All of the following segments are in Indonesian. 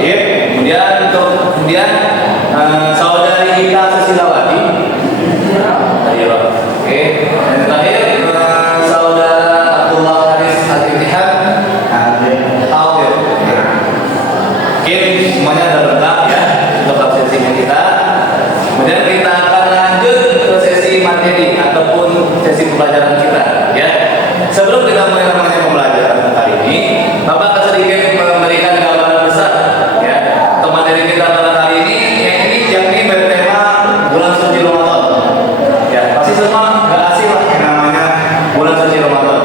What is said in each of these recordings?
Kemudian saudari kita Susilawati. Ayo. Oke. Dan terakhir saudara Abdullah Haris Al-Ittihad. Hadir. Oke, semuanya sudah lengkap ya untuk sesinya kita. Kemudian kita akan lanjut ke sesi materi ataupun sesi pembelajaran kita ya. Sebelum kita mulai pembelajaran kali ini, Bapak akan sedikit memberikan gambaran besar ya. Untuk materi kita pada kali ini, yakni bertema bulan suci Ramadan. Ya, pasti semua nggak asing lah yang namanya bulan suci Ramadan.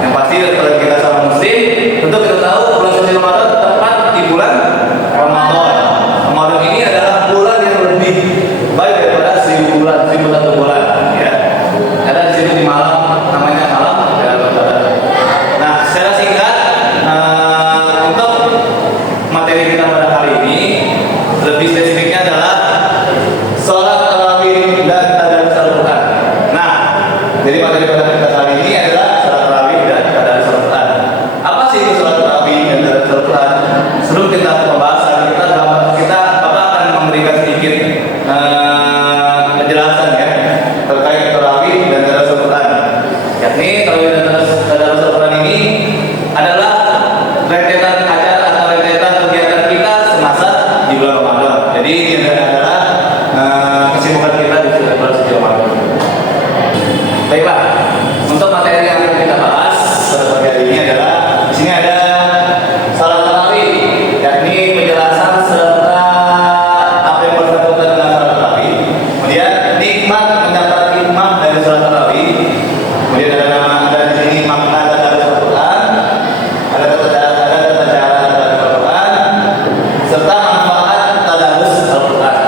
Yang pasti kalau kita sama muslim, tentu kita tahu bulan suci Ramadan tepat di bulan Ramadan. Ramadan ini adalah bulan yang lebih baik daripada 1000 bulan, 1001 bulan ya. Ada di sini di malam, namanya malam ya. Nah, secara singkat untuk materi kita pada kali ini lebih spesifiknya adalah sholat tarawih dan tadarus Al-Quran. Nah, jadi materi pada kita kali ini adalah sholat tarawih dan tadarus Al-Quran. Apa sih itu sholat tarawih dan tadarus Al-Quran? Sebelum kita pembahasan, kita Bapak akan memberikan sedikit penjelasan ya terkait tarawih dan tadarus Al-Quran. Yakni tarawih dan tadarus Al-Quran ini adalah rentetan acara atau rentetan kegiatan kita semasa di bulan Ramadan. Jadi ini adalah kesibukan kita di bulan suci Ramadan. Baiklah, untuk materi yang akan kita bahas pada pagi hari ini adalah di sini ada salat tarawih, yakni penjelasan serta apa yang bersangkutan dengan salat tarawih. Kemudian nikmat mendapat hikmah dari salat tarawih. Kemudian ada di sini makna tadarus Al-Quran, ada tata cara tadarus Al-Quran, serta manfaat tadarus Al-Quran.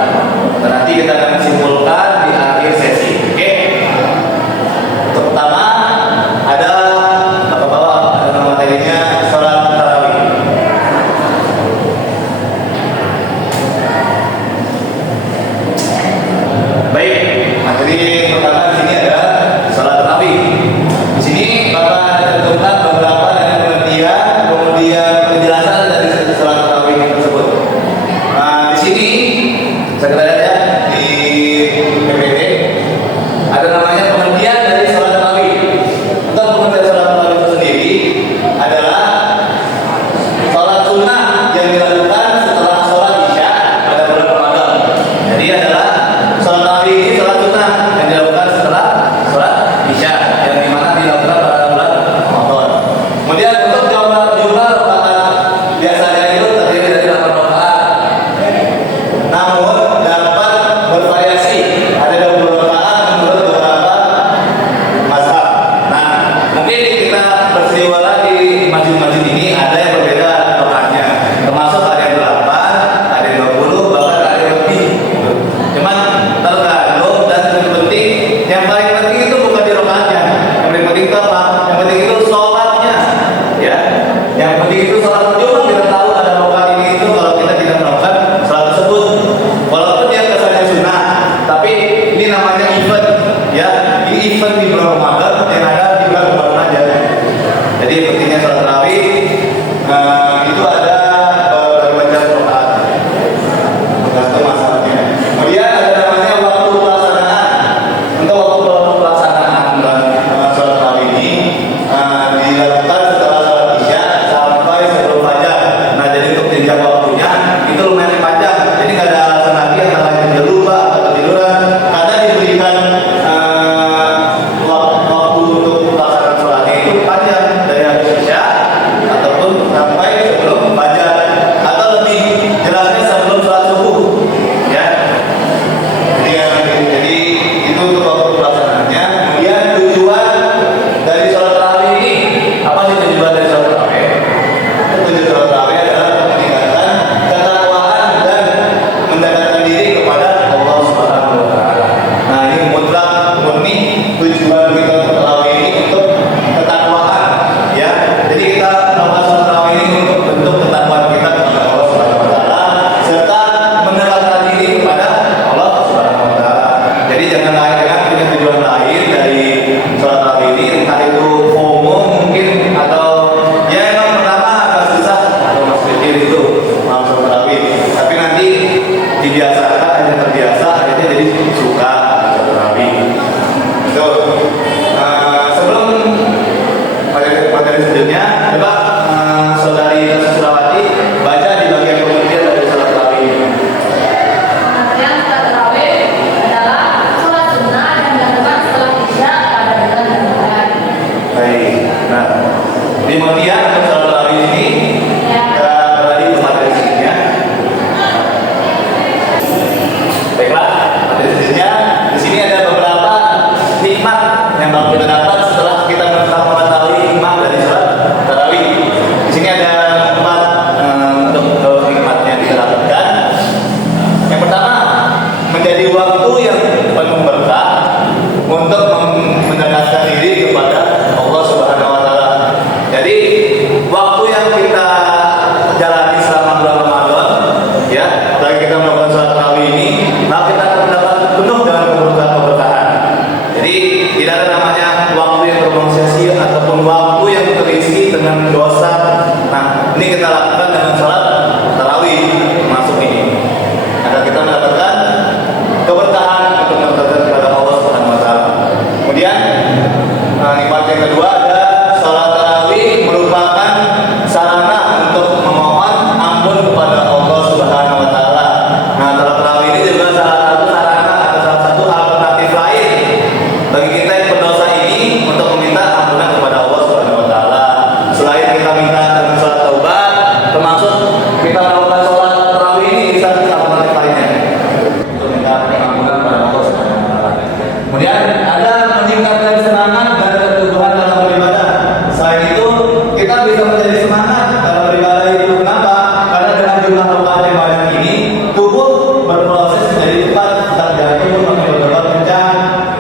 melakukan ibadah ini, tubuh berproses menjadi cepat, detak jantung makin berdebar kencang,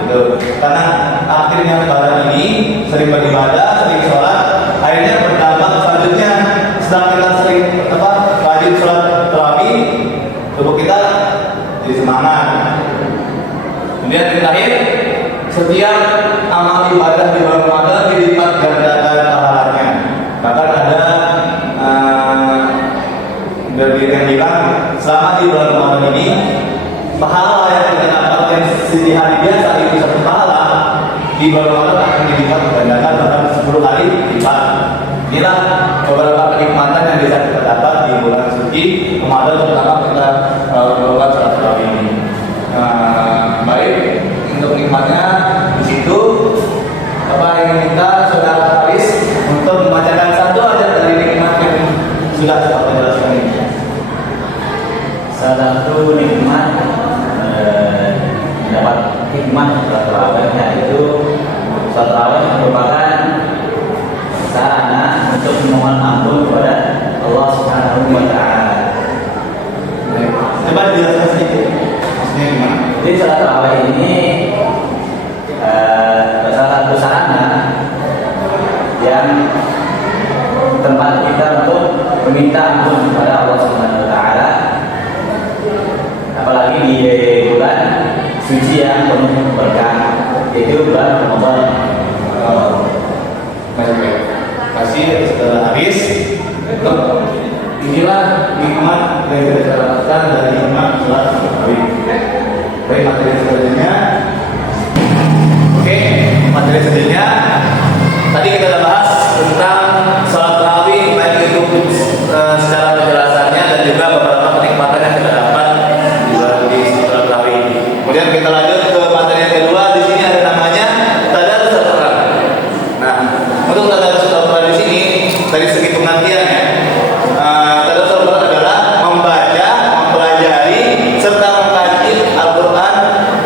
gitu. Karena akhirnya badan ini sering beribadah, sering sholat, akhirnya berdampak selanjutnya. Sedang kita sering rajin sholat tarawih, tubuh kita jadi semangat. Kemudian yang terakhir, setiap amal ibadah di bulan Ramadan dilipat gandakan pahalanya. Bahkan ada dari yang bilang selama di bulan Ramadan ini pahala yang kita dapatkan di hari biasa itu satu pahala, di bulan Ramadan akan dilipat gandakan bahkan 10 kali lipat. Inilah beberapa kenikmatan yang bisa kita dapat di bulan suci Ramadan, terutama kita melakukan sholat tarawih ini. Baik, untuk nikmatnya di situ apa yang kita saudara Haris untuk membacakan satu aja dari nikmat yang sudah saya jelaskan ini. Salah satu nikmat dapat hikmah sholat tarawih, yaitu sholat tarawih merupakan sarana untuk memohon ampun kepada Allah Subhanahu wa Ta'ala. Coba dijelaskan sedikit maksudnya gimana? Jadi sholat tarawih ini salah satu sarana yang tempat kita untuk meminta ampun kepada Allah Subhanahu wa Ta'ala, apalagi di bulan suci yang penuh berkah, yaitu bulan Ramadan. Kasih setelah habis, inilah nikmat yang kita dapatkan dari nikmat sholat tarawih. Baik, materi selanjutnya. Oke, materi selanjutnya. Tadi kita sudah bahas tentang sholat tarawih, baik itu secara penjelasannya dan juga beberapa kenikmatan yang kita dapat di sholat tarawih. Kemudian kita lanjut ke materi yang kedua. Di sini ada namanya tadarus Al-Quran. Nah, untuk tadarus Al-Quran di sini dari segi pengertiannya, tadarus Al-Quran adalah membaca, mempelajari serta mengkaji Al-Quran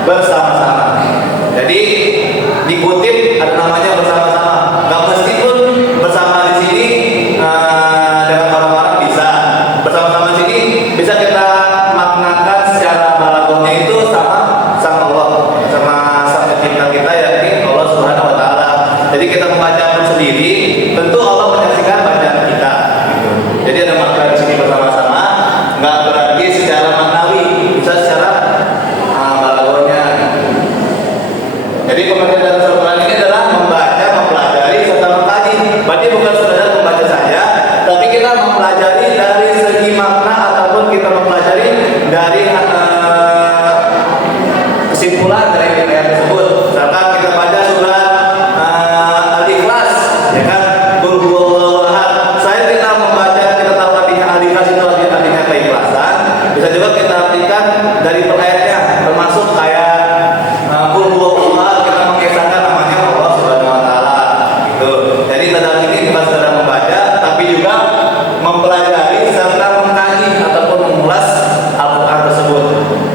bersama-sama. Jadi dikutip ada namanya bersama-sama. Gak mesti pun bersama di sini dengan orang-orang bisa. Bersama-sama di sini bisa kita maknakan secara balaghahnya itu sama Allah, sama sang pencipta kita yakni Allah Subhanahu wa Ta'ala. Jadi kita membaca pun sendiri, tentu Allah menyaksikan bacaan kita. Gitu. Jadi ada makna di sini bersama-sama, nggak berarti secara maknawi, bisa secara balaghahnya. Jadi pengertian dari Al-Quran ini adalah membaca, mempelajari serta mengkaji. Berarti bukan sekedar membaca saja, tapi kita mempelajari dari segi makna ataupun kita mempelajari dari kesimpulan dari ayat tersebut. Misalkan kita baca surat Al-Ikhlas, ya kan? Qul huwallahu ahad. Saya kita membaca, kita tahu artinya Al-Ikhlas itu artinya keikhlasan. Bisa juga kita artikan dari per ayatnya, termasuk kayak Qul huwallahu ahad, kita mengisahkan namanya Allah Subhanahu wa Ta'ala. Gitu. Jadi tadarus ini bukan sekedar membaca, tapi juga mempelajari serta mengkaji ataupun mengulas Al-Quran tersebut.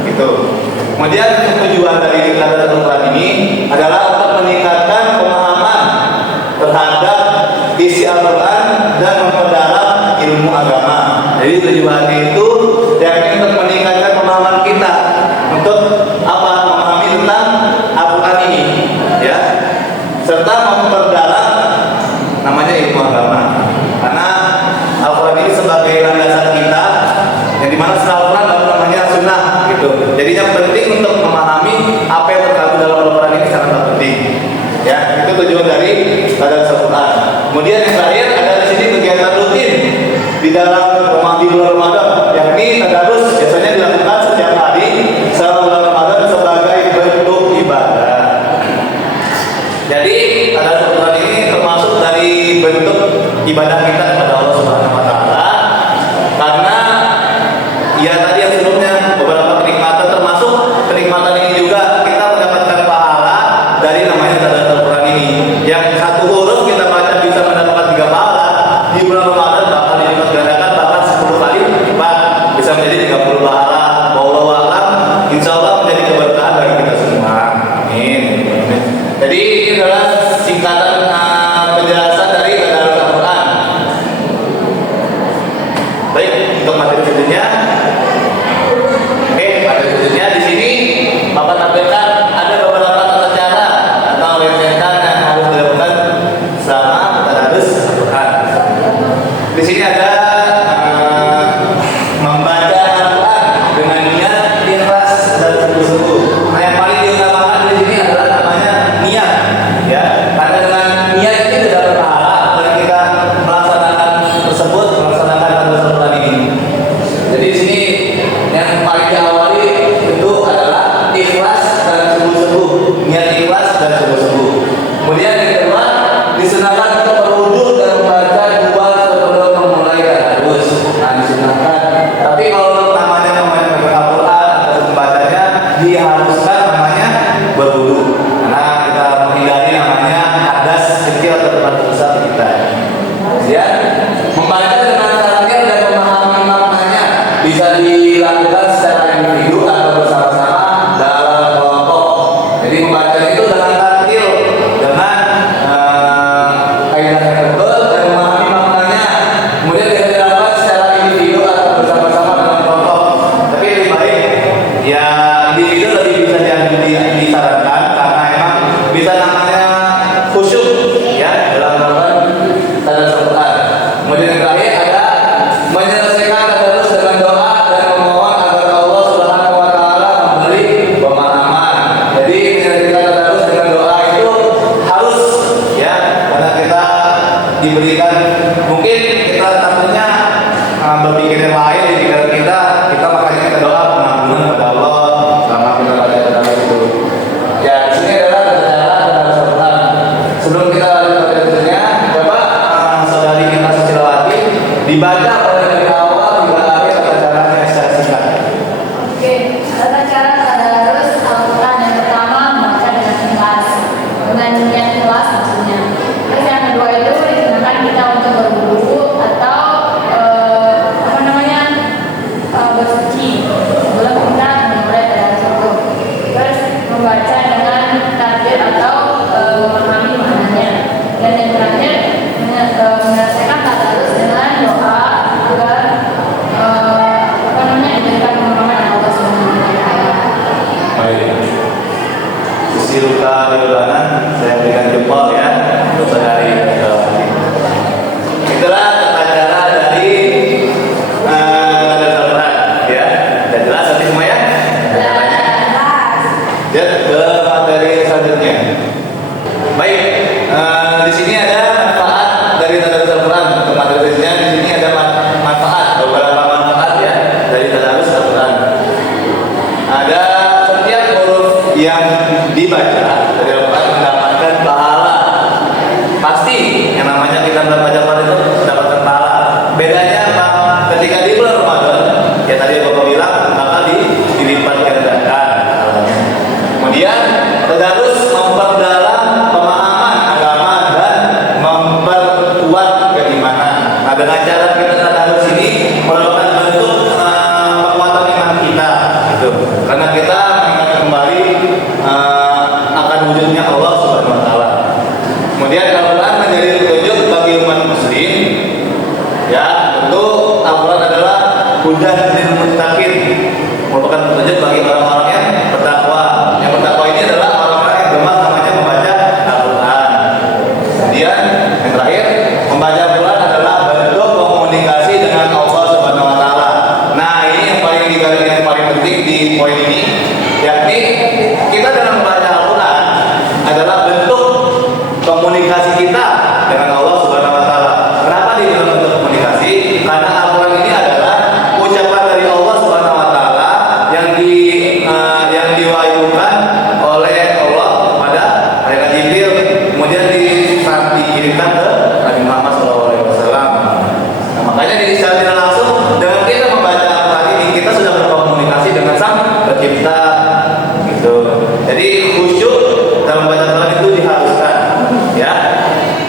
Gitu. Kemudian tujuan dari tadarus Al-Quran ini adalah untuk meningkatkan pemahaman terhadap isi Al-Quran dan memperdalam ilmu agama. Jadi tujuannya itu yakni untuk meningkatkan pemahaman kita untuk apa? Memahami tentang Al-Quran ini, ya, serta memperdalam namanya ilmu agama. Karena Al-Quran ini sebagai landasan kita, yang dimana setelah Al-Quran baru namanya sunnah, gitu. Jadi yang penting untuk memahami apa yang terkandung dalam Al-Quran ini sangat penting. Ya, itu tujuan dari tadarus Al-Quran. Kemudian yang terakhir ada di sini kegiatan rutin di dalam di bulan Ramadan, yakni tadarus biasanya dilakukan setiap hari selama bulan Ramadan sebagai bentuk ibadah. Jadi tadarus Al-Quran ini termasuk dari bentuk ibadah kita kepada Allah Subhanahu wa Ta'ala. Karena ya tadi yang sebelumnya beberapa kenikmatan, termasuk kenikmatan ini juga kita mendapatkan pahala dari namanya tadarus Al-Quran ini. Yang satu huruf kita baca bisa mendapatkan 3 pahala, di bulan Ramadan bakal dilipat gandakan bahkan 10 kali lipat, bisa menjadi 30 pahala. Wallahu a'lam, insyaallah menjadi keberkahan bagi kita semua. Amin. Jadi ini adalah singkatan penjelasan dari tadarus Al-Quran. Baik, untuk materi selanjutnya bisa dilakukan secara individu atau bersama-sama dalam kelompok. Jadi membaca itu dengan tartil, dengan kaidah yang betul dan memahami maknanya. Kemudian bisa dilakukan secara individu atau bersama-sama dalam kelompok. Tapi lebih baik ya individu lebih bisa disarankan karena emang bisa namanya khusyuk ya dalam melakukan tadarus Al-Quran. Kemudian yang terakhir ada menyelesaikan tadarus dengan doa dan memohon agar Allah Subhanahu wa taala memberi pemahaman. Jadi menyelesaikan tadarus dengan doa itu harus ya karena kita diberikan mungkin kita takutnya berpikir yang lain di pikiran kita makanya kita doa pengampunan kepada Allah selama kita baca tadarus itu. Ya di sini adalah cara tadarus Al-Quran. Sebelum kita lanjut ke tadarusnya, coba saudari kita Susilawati dibaca oleh dari awal hingga akhir tata caranya secara singkat. Oke, tata cara tadarus Al-Quran yang pertama membaca dengan ikhlas, dengan niat ikhlas maksudnya. Terus yang kedua itu digunakan kita untuk berwudu atau bersuci sebelum kita memulai tadarus itu. Terus membaca dengan takbir atau memahami maknanya. Dan yang terakhir menyelesaikan tadarus dengan doa agar diberikan pemahaman Allah Subhanahu wa taala. Baik. Siluka Yolana, saya berikan jempol ya untuk saudari Susilawati. Itulah tata cara dari tadarus Al-Quran ya. Sudah jelas tadi semua ya? Ya, ke materi selanjutnya. Baik, di sini ada manfaat dari tadarus Al-Quran. Untuk materi selanjutnya di sini ada manfaat, beberapa manfaat ya dari tadarus Al-Quran. Ada setiap huruf yang dibaca dari Al-Quran mendapatkan pahala. Pasti yang namanya kita membaca Al-Quran itu mendapatkan pahala. Bedanya apa? Ketika di bulan Ramadan, ya tadi Bapak bilang bakal dilipat gandakan. Kemudian tadarus memperdalam pemahaman agama dan memperkuat keimanan. Nah, dengan cara kita tadarus ini merupakan bentuk penguatan iman kita, gitu. Karena kita mengingat kembali akan wujudnya Allah Subhanahu wa taala. Kemudian Al-Quran menjadi petunjuk bagi umat muslim. Ya, tentu Al-Quran adalah hudan lil muttaqin, merupakan petunjuk bagi orang-orang yang bertakwa. Yang bertakwa ini adalah orang-orang yang gemar namanya membaca Al-Quran. Kemudian yang terakhir, membaca Al-Quran adalah bentuk komunikasi dengan Allah Subhanahu wa taala. Nah, ini yang paling digaris yang paling penting di poin ini, yakni kita dalam membaca Al-Quran adalah bentuk komunikasi kita dengan Allah Subhanahu wa taala. Kenapa dibilang bentuk komunikasi? Karena Al-Quran ini adalah ucapan dari Allah Subhanahu wa taala yang diwahyukan oleh Allah kepada malaikat Jibril, kemudian dikirimkan ke Nabi Muhammad SAW. Nah, makanya secara tidak langsung dengan kita membaca Al-Quran ini kita sudah berkomunikasi dengan Sang Pencipta, gitu. Jadi khusyuk dalam membaca Al-Quran itu diharuskan, ya.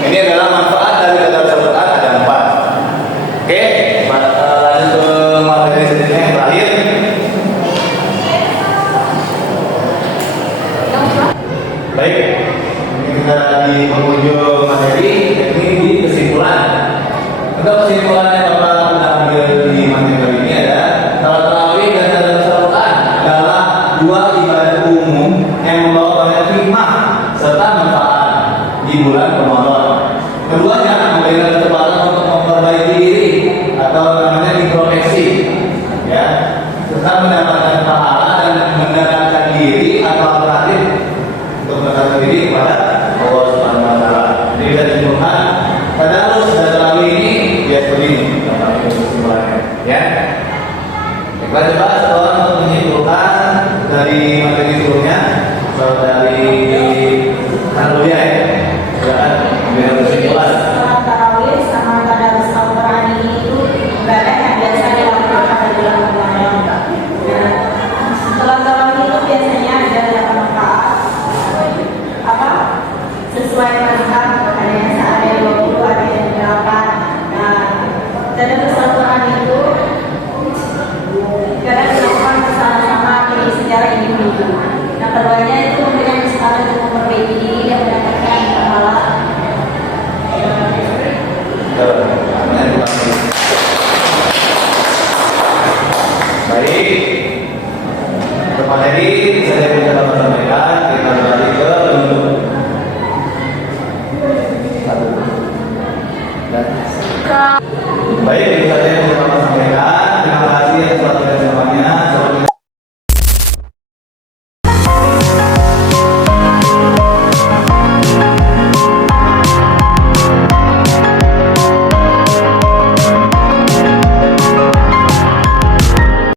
Ini adalah manfaat dari tadarus Al-Quran ada 4. Oke, lanjut ke materi selanjutnya yang terakhir. Baik, ini kita di penghujung materi, yakni di kesimpulan. Untuk kesimpulannya Bapak sudah ambil di materi kali ini ada salat tarawih dan tadarus Al-Quran adalah dua ibadah umum yang membawa banyak hikmah serta manfaat di bulan Ramadan. Keduanya memberikan kesempatan untuk memperbaiki diri atau namanya introspeksi, ya, serta mendapatkan pahala dan mendekatkan diri atau alternatif untuk mendekatkan diri kepada Allah Subhanahu wa taala. Jadi bisa disimpulkan tadarus dan tarawih ini ya seperti ini kesimpulannya, ya. Kita coba setelah untuk menyimpulkan dari materi sebelumnya, dari Haleluya ya. Silakan ambil kesimpulan. Salat tarawih sama tadarus Al-Quran ini itu ibadah yang biasa dilakukan pada bulan Ramadan. Salat tarawih itu biasanya ada 8 rakaat. Sesuai mazhab ada yang ada 20, ada yang 8. Nah, tadarus Al-Quran itu keduanya itu